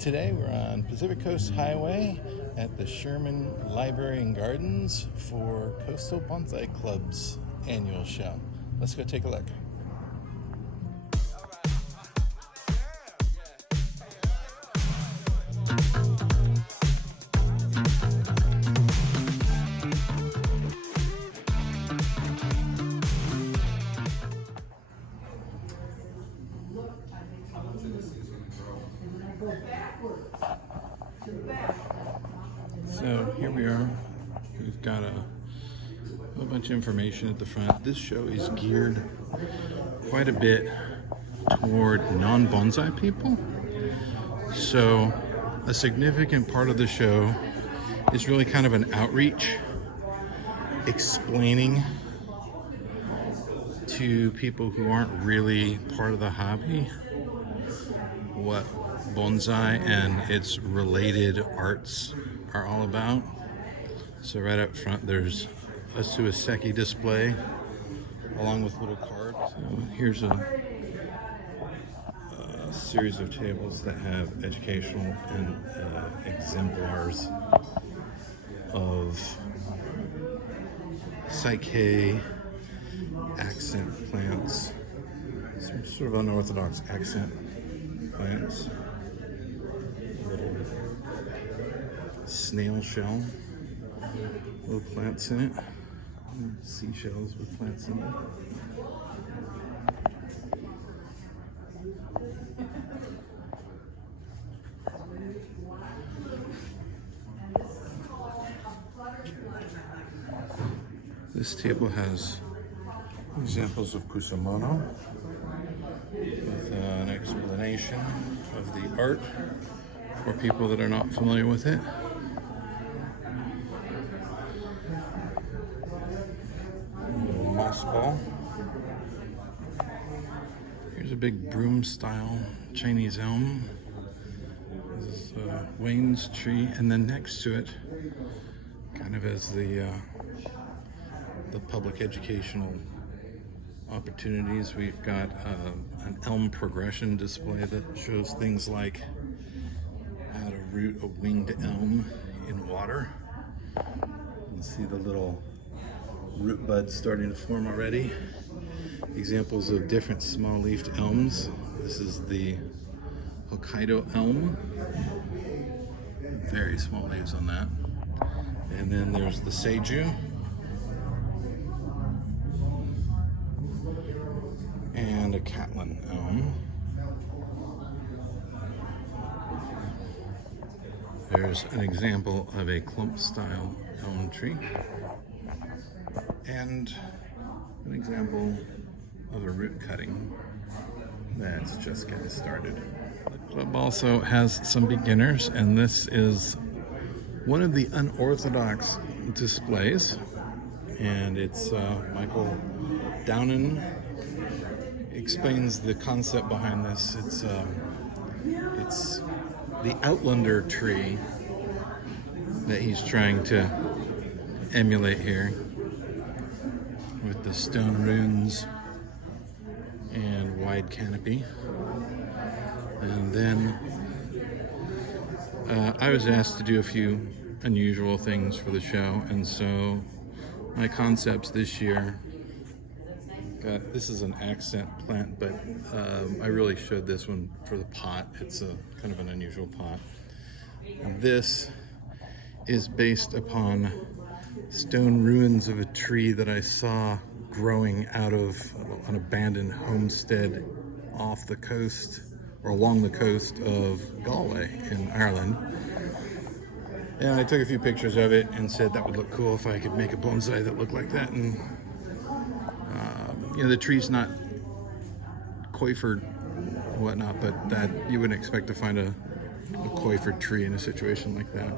Today we're on Pacific Coast Highway at the Sherman Library and Gardens for Coastal Bonsai Club's annual show. Let's go take a look. So here we are. We've got a whole bunch of information at the front. This show is geared quite a bit toward non-bonsai people. So a significant part of the show is really kind of an outreach, explaining to people who aren't really part of the hobby what bonsai and its related arts are all about. So right up front there's a suiseki display along with little cards. So here's a series of tables that have educational and exemplars of psyche, accent plants, some sort of unorthodox accent plants, little snail shell, little plants in it, seashells with plants in it. This table has examples of kusamono with an explanation of the art for people that are not familiar with it. Moss ball. Here's a big broom style Chinese elm. This is Wayne's tree, and then next to it, kind of as the public educational opportunities, we've got an elm progression display that shows things like how to root a winged elm in water. You can see the little root buds starting to form already. Examples of different small-leafed elms. This is the Hokkaido elm. Very small leaves on that. And then there's the seiju. And a Catlin elm. There's an example of a clump-style elm tree. And an example of a root cutting that's just getting started. The club also has some beginners, and this is one of the unorthodox displays. And it's Michael Downen explains the concept behind this. It's the outlander tree that he's trying to emulate here, with the stone runes and wide canopy. And then I was asked to do a few unusual things for the show, and so my concepts this year this is an accent plant, but I really showed this one for the pot. It's a kind of an unusual pot. And this is based upon stone ruins of a tree that I saw growing out of an abandoned homestead off the coast, or along the coast of Galway in Ireland. And I took a few pictures of it and said that would look cool if I could make a bonsai that looked like that. And you know, the tree's not coiford whatnot, but that you wouldn't expect to find a coiford tree in a situation like that.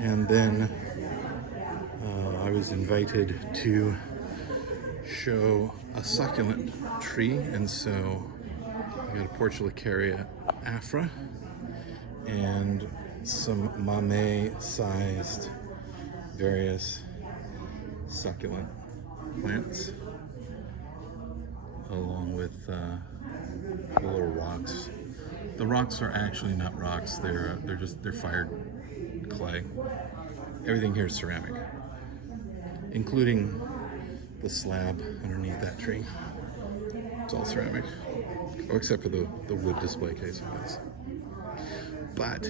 And then I was invited to show a succulent tree, and so I got a Portulacaria afra and some mame-sized various succulent plants, along with little rocks The rocks are actually not rocks. They're fired clay. Everything here is ceramic, including the slab underneath that tree. It's all ceramic, oh, except for the wood display case, I guess. But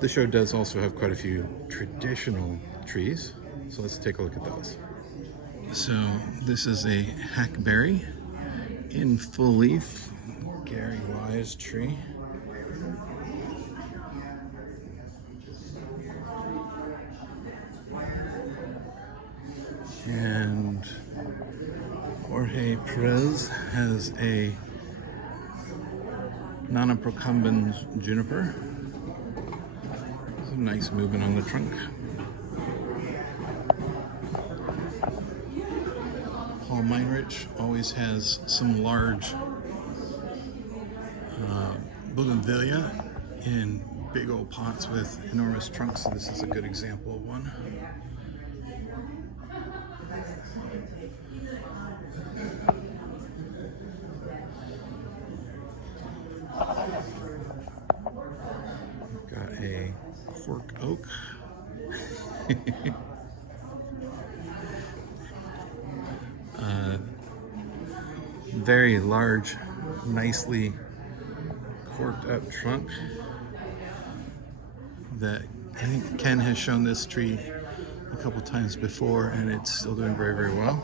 the show does also have quite a few traditional trees, so let's take a look at those. So this is a hackberry in full leaf, Gary Wise tree. And Jorge Perez has a Nana procumbens juniper. Some nice movement on the trunk. Paul Meinrich always has some large bougainvillea in big old pots with enormous trunks, so this is a good example of one. We've got a cork oak. Very large, nicely corked up trunk that I think Ken has shown this tree a couple times before, and it's still doing very, very well.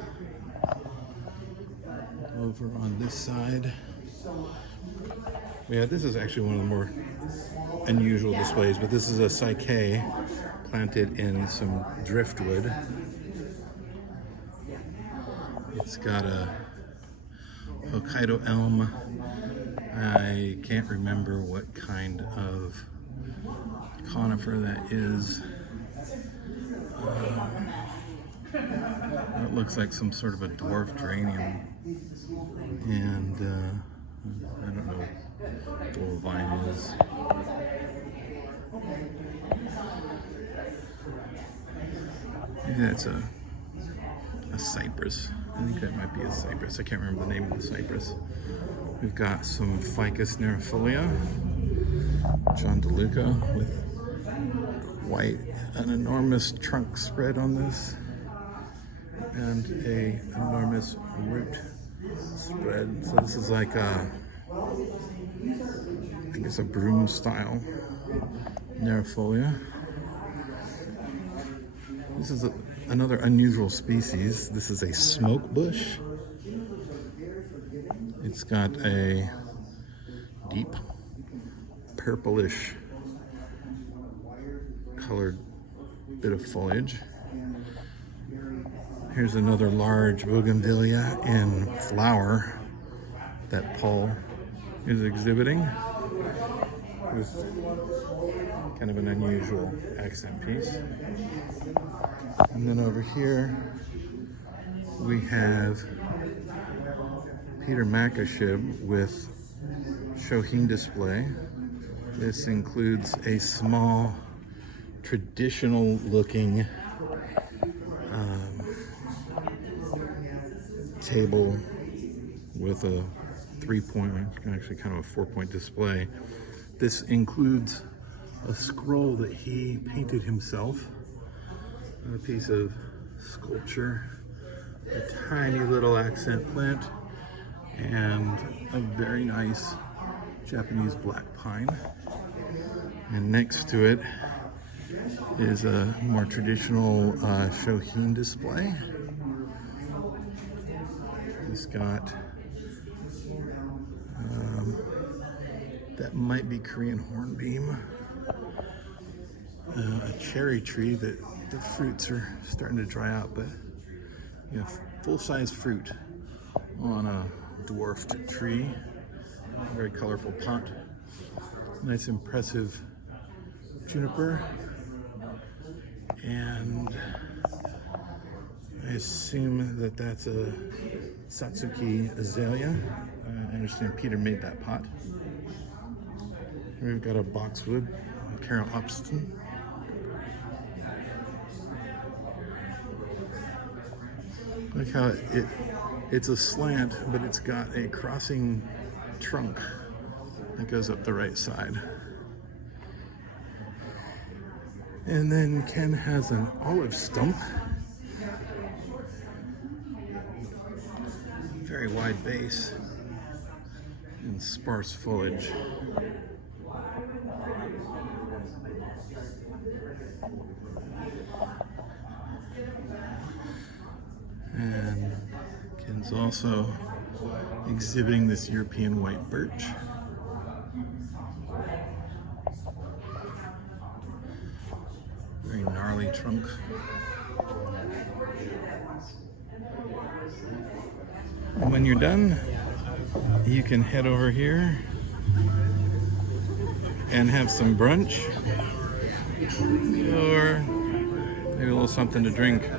Over on this side, yeah, this is actually one of the more unusual displays, but this is a cycad planted in some driftwood. It's got a Hokkaido elm. I can't remember what kind of conifer that is. It looks like some sort of a dwarf geranium, and I don't know what the vine is. Maybe that's a cypress. I think that might be a cypress. I can't remember the name of the cypress. We've got some Ficus nerifolium, John DeLuca, with quite an enormous trunk spread on this, and a enormous root spread. So this is like a, I guess, a broom style nerifolium. This is another unusual species. This is a smoke bush. It's got a deep purplish colored bit of foliage. Here's another large bougainvillea in flower that Paul is exhibiting. It's kind of an unusual accent piece. And then over here we have Peter Makashib with Shohin display. This includes a small traditional looking table with a 3-point, actually kind of a 4-point display. This includes a scroll that he painted himself, a piece of sculpture, a tiny little accent plant, and a very nice Japanese black pine. And next to it is a more traditional Shohin display. It's got that might be Korean hornbeam, a cherry tree that the fruits are starting to dry out, but you know, full-size fruit on a dwarfed tree. Very colorful pot. Nice impressive juniper, and I assume that that's a Satsuki azalea. I understand Peter made that pot. We've got a boxwood, Carol Upston. Look how it's a slant, but it's got a crossing trunk That goes up the right side. And then Ken has an olive stump. Very wide base and sparse foliage. And Ken's also exhibiting this European white birch. Very gnarly trunk. And when you're done, you can head over here and have some brunch or maybe a little something to drink.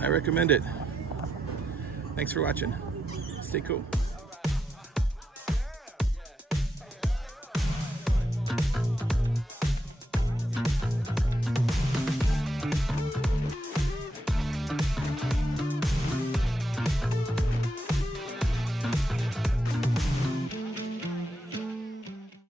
I recommend it. Thanks for watching. Stay cool.